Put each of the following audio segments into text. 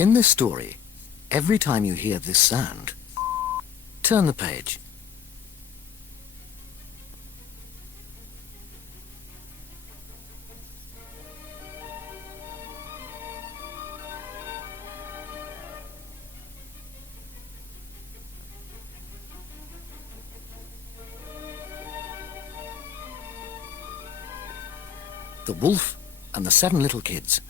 In this story, every time you hear this sound, turn the page. The Wolf and the 7 Little Kids.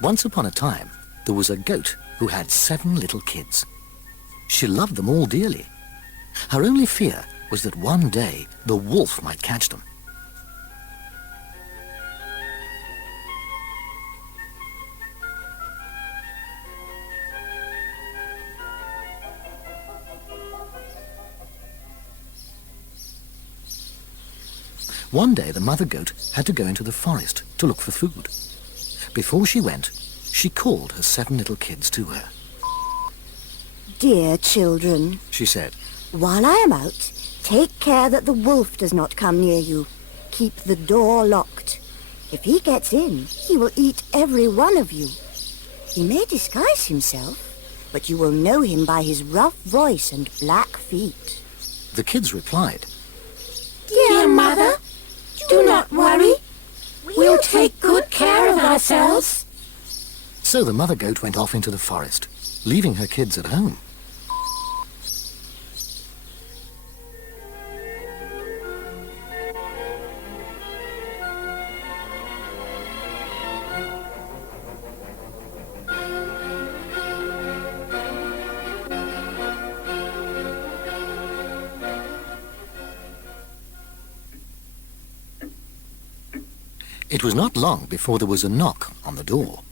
Once upon a time, there was a goat who had 7 little kids. She loved them all dearly. Her only fear was that one day the wolf might catch them. One day the mother goat had to go into the forest to look for food. Before she went, she called her 7 little kids to her. "Dear children," she said, "while I am out, take care that the wolf does not come near you. Keep the door locked. If he gets in, he will eat every one of you. He may disguise himself, but you will know him by his rough voice and black feet." The kids replied, "Dear Mother, do not worry. We'll take good care of ourselves." So the mother goat went off into the forest, leaving her kids at home. It was not long before there was a knock on the door.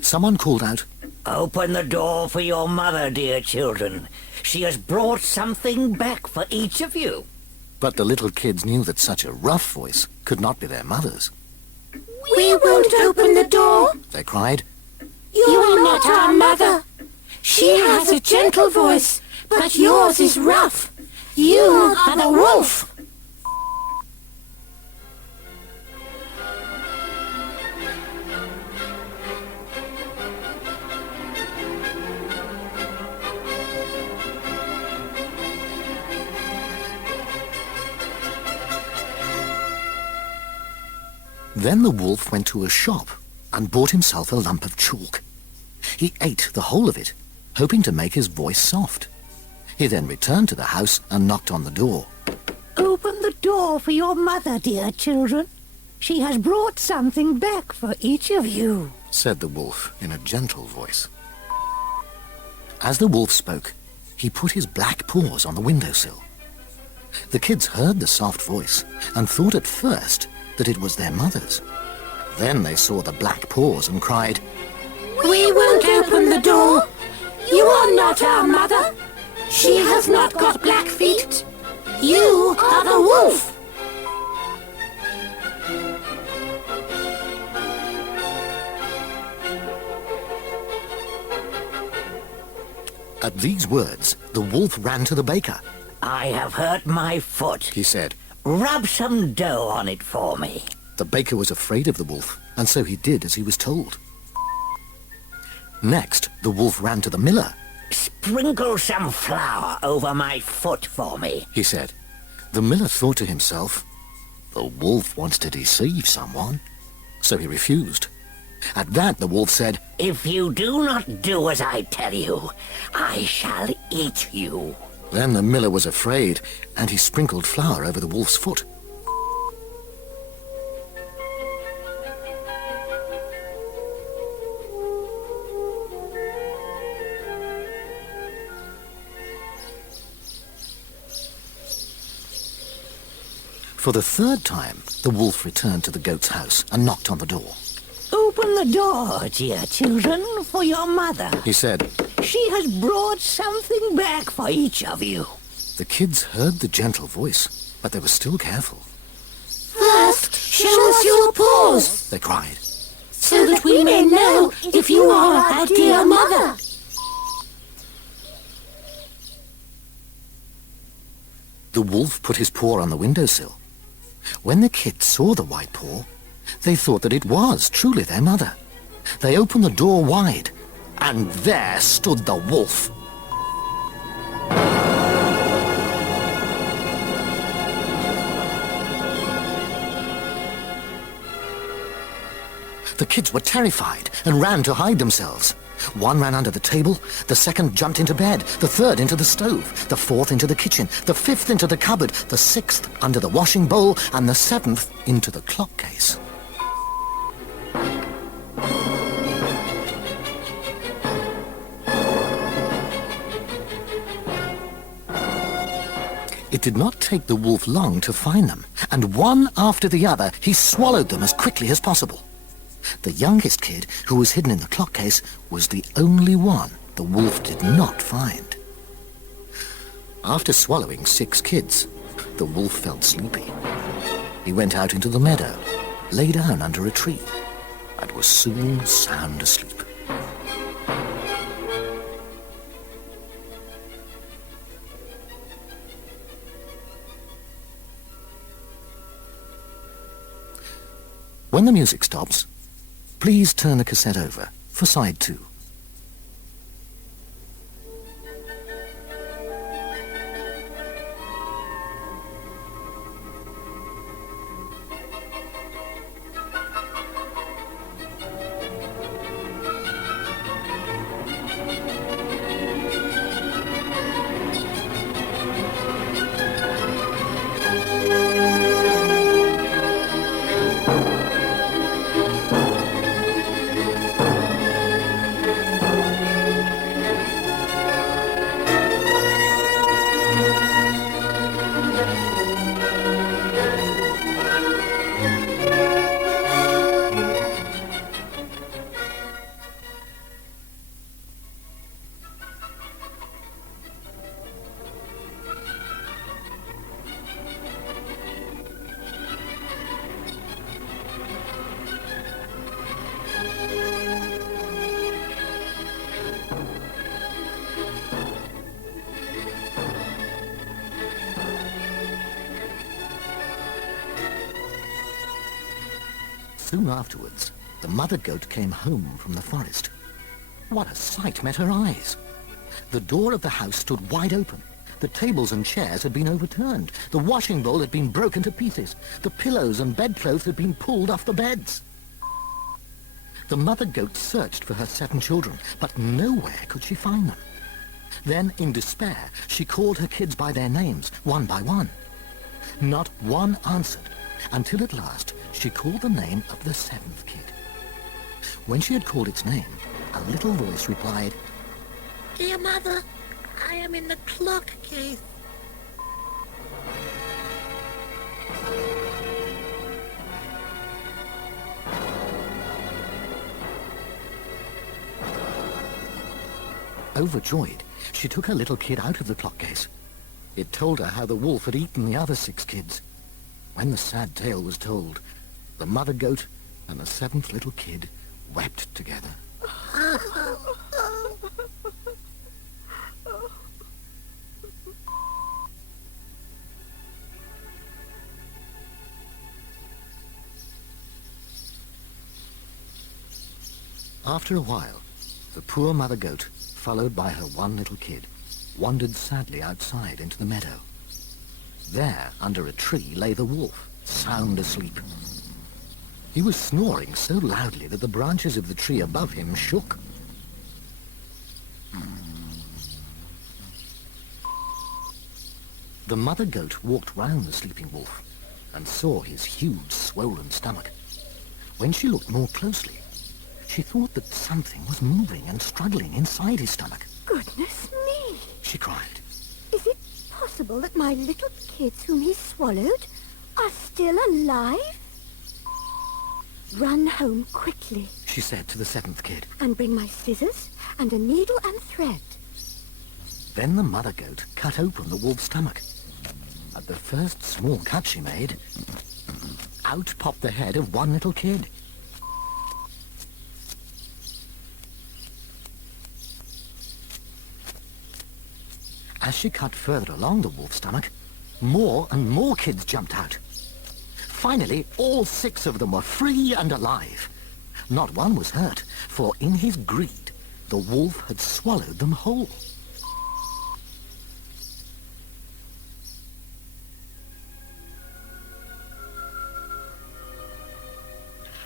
Someone called out, "Open the door for your mother, dear children. She has brought something back for each of you." But the little kids knew that such a rough voice could not be their mother's. "We won't open the door," they cried. "You are not our mother. She has a gentle voice, but yours is rough. You are the wolf." Then the wolf went to a shop and bought himself a lump of chalk. He ate the whole of it, hoping to make his voice soft. He then returned to the house and knocked on the door. "Open the door for your mother, dear children. She has brought something back for each of you," said the wolf in a gentle voice. As the wolf spoke, he put his black paws on the windowsill. The kids heard the soft voice and thought at first that it was their mother's. Then they saw the black paws and cried, "We won't open the door. You are not our mother. She has not got black feet. You are the wolf." At these words, the wolf ran to the baker. "I have hurt my foot," he said. "Rub some dough on it for me." The baker was afraid of the wolf, and so he did as he was told. Next, the wolf ran to the miller. "Sprinkle some flour over my foot for me," he said. The miller thought to himself, the wolf wants to deceive someone, so he refused. At that, the wolf said, "If you do not do as I tell you, I shall eat you." Then the miller was afraid, and he sprinkled flour over the wolf's foot. For the third time, the wolf returned to the goat's house and knocked on the door. Open the door, dear children, for your mother. He said. She has brought something back for each of you. The kids heard the gentle voice, but they were still careful. First, show us your paws, They cried. so that we may know if you are our dear mother. The wolf put his paw on the windowsill. When the kids saw the white paw, they thought that it was truly their mother. They opened the door wide, and there stood the wolf. The kids were terrified and ran to hide themselves. One ran under the table, the second jumped into bed, the third into the stove, the fourth into the kitchen, the fifth into the cupboard, the sixth under the washing bowl, and the seventh into the clock case. It did not take the wolf long to find them, and one after the other he swallowed them as quickly as possible. The youngest kid, who was hidden in the clock case, was the only one the wolf did not find. After swallowing 6 kids, the wolf felt sleepy. He went out into the meadow, lay down under a tree, and was soon sound asleep. When the music stops, please turn the cassette over for side 2. Soon afterwards, the mother goat came home from the forest. What a sight met her eyes! The door of the house stood wide open. The tables and chairs had been overturned. The washing bowl had been broken to pieces. The pillows and bedclothes had been pulled off the beds. The mother goat searched for her 7 children, but nowhere could she find them. Then, in despair, she called her kids by their names, one by one. Not one answered, until at last she called the name of the 7th kid. When she had called its name, a little voice replied, Dear mother, I am in the clock case. Overjoyed, she took her little kid out of the clock case. It told her how the wolf had eaten the other 6 kids. When the sad tale was told, the mother goat and the 7th little kid wept together. After a while, the poor mother goat, followed by her one little kid, wandered sadly outside into the meadow. There, under a tree, lay the wolf, sound asleep. He was snoring so loudly that the branches of the tree above him shook. The mother goat walked round the sleeping wolf and saw his huge, swollen stomach. When she looked more closely, she thought that something was moving and struggling inside his stomach. Goodness me! She cried. Is it possible that my little kids whom he swallowed are still alive? Run home quickly she said to the seventh kid. and bring my scissors and a needle and thread. Then the mother goat cut open the wolf's stomach. At the first small cut she made, out popped the head of one little kid. As she cut further along the wolf's stomach, more and more kids jumped out. Finally, all 6 of them were free and alive. Not one was hurt, for in his greed, the wolf had swallowed them whole.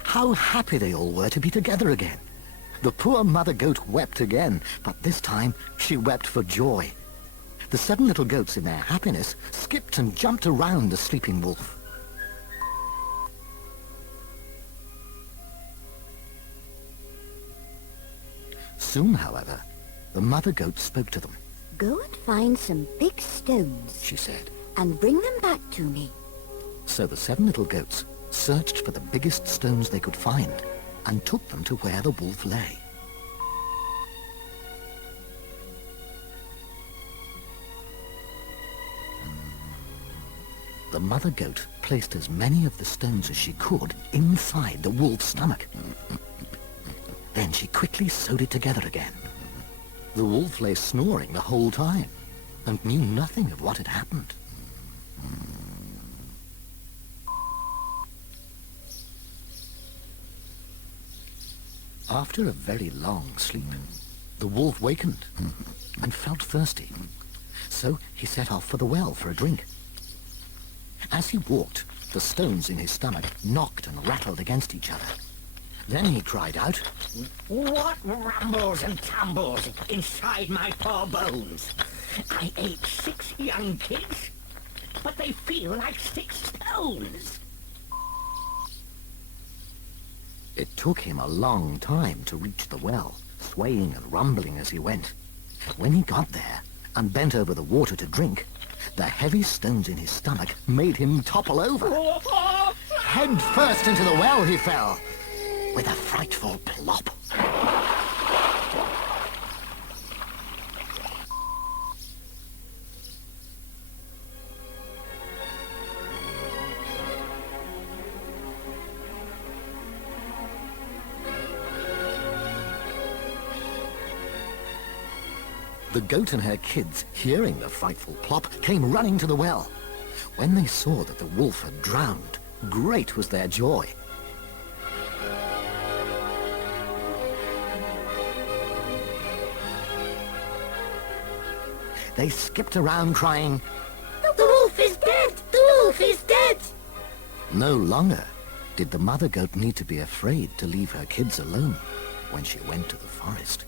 How happy they all were to be together again. The poor mother goat wept again, but this time she wept for joy. The 7 little goats in their happiness skipped and jumped around the sleeping wolf. Soon, however, the mother goat spoke to them. Go and find some big stones, She said. and bring them back to me. So the 7 little goats searched for the biggest stones they could find and took them to where the wolf lay. The mother goat placed as many of the stones as she could inside the wolf's stomach. Then she quickly sewed it together again. The wolf lay snoring the whole time and knew nothing of what had happened. After a very long sleep, the wolf wakened and felt thirsty. So he set off for the well for a drink. As he walked, the stones in his stomach knocked and rattled against each other. Then he cried out, What rumbles and tumbles inside my poor bones? I ate 6 young kids, but they feel like 6 stones. It took him a long time to reach the well, swaying and rumbling as he went. When he got there and bent over the water to drink, the heavy stones in his stomach made him topple over. Head first into the well he fell, with a frightful plop. The goat and her kids, hearing the frightful plop, came running to the well. When they saw that the wolf had drowned, great was their joy. They skipped around crying, The wolf is dead! The wolf is dead! No longer did the mother goat need to be afraid to leave her kids alone when she went to the forest.